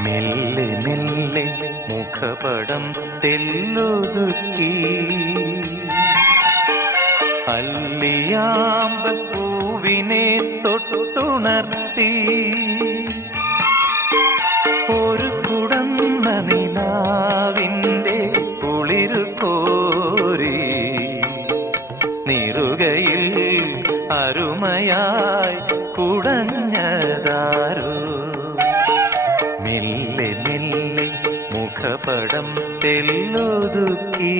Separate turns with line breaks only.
മെല്ലെ മെല്ലെ മുഖപടം തെല്ലുതുക്കി. അല്ലിയാമ്പ പൂവിനെ തൊട്ടുണർത്തി. ഒരു കുടന്ന നിനാവിന്റെ കുളിരു കോരി. നിറുകയിൽ അരുമയായി കുടഞ്ഞതാ தெல்லொதுக்கி